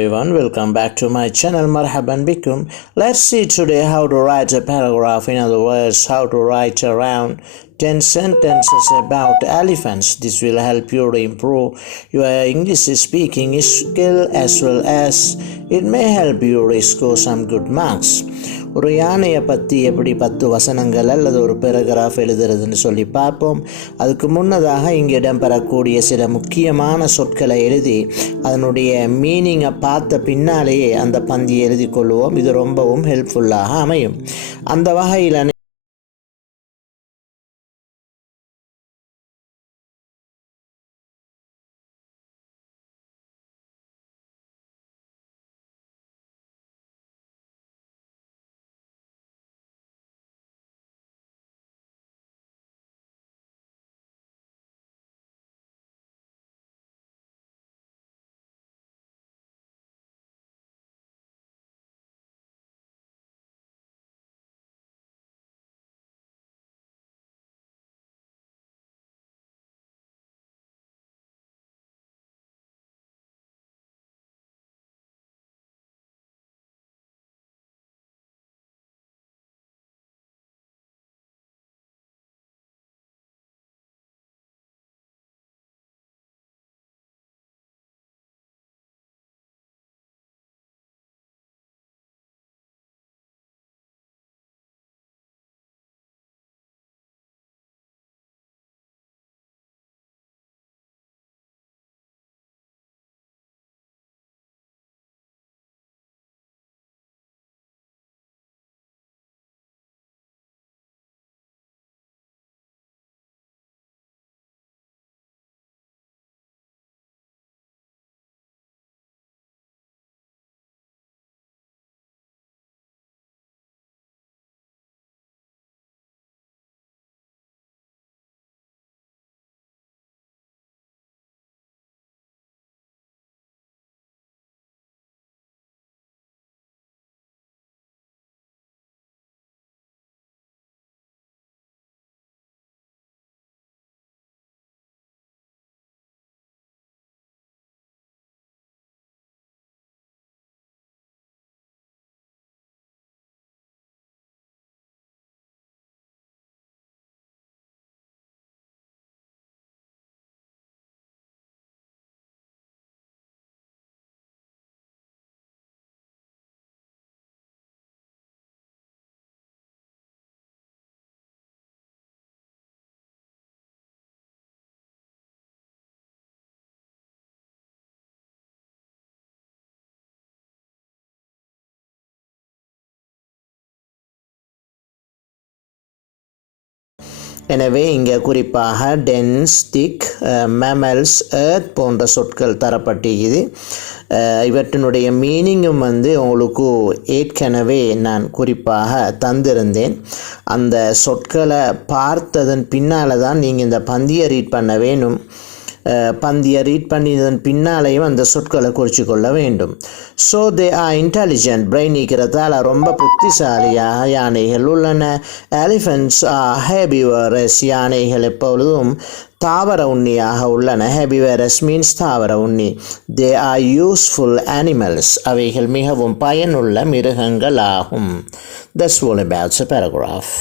Everyone, welcome back to my channel. Marhaban bikum. Let's see today how to write a paragraph. In other words, how to write around 10 sentences about elephants. This will help you to improve your English speaking skill as well as it may help you to score some good marks. ஒரு யானையை பற்றி எப்படி 10 வசனங்கள் அல்லது ஒரு பேராகிராஃப் எழுதுறதுன்னு சொல்லி பார்ப்போம். அதுக்கு முன்னதாக இங்கே இடம்பெறக்கூடிய சில முக்கியமான சொற்களை எழுதி அதனுடைய மீனிங்கை பார்த்த பின்னாலேயே அந்த பந்தியை எழுதி கொள்வோம். இது ரொம்பவும் ஹெல்ப்ஃபுல்லாக அமையும். அந்த வகையில் எனவே இங்கே குறிப்பாக டென்ஸ், திக், மேமல்ஸ், எர்த் போன்ற சொற்கள் தரப்பட்டிருக்குது. இவற்றினுடைய மீனிங்கும் உங்களுக்கு ஏற்கனவே நான் குறிப்பாக தந்திருந்தேன். அந்த சொற்களை பார்த்ததன் பின்னால் தான் நீங்கள் இந்த பந்தியை ரீட் பண்ண வேணும். பந்தியை ரீட் பண்ணியதன் பின்னாலேயும் அந்த சொற்களை குறித்து கொள்ள வேண்டும். So they are intelligent. Brain இருக்கிறதால ரொம்ப புத்திசாலியாக யானைகள் உள்ளன. Elephants are herbivorous. யானைகள் எப்பொழுதும் தாவர உண்ணியாக உள்ளன. ஹெர்பிவரஸ் மீன்ஸ் தாவர உண்ணி. They are useful animals. அவைகள் மிகவும் பயனுள்ள மிருகங்கள் ஆகும். That's all about the paragraph.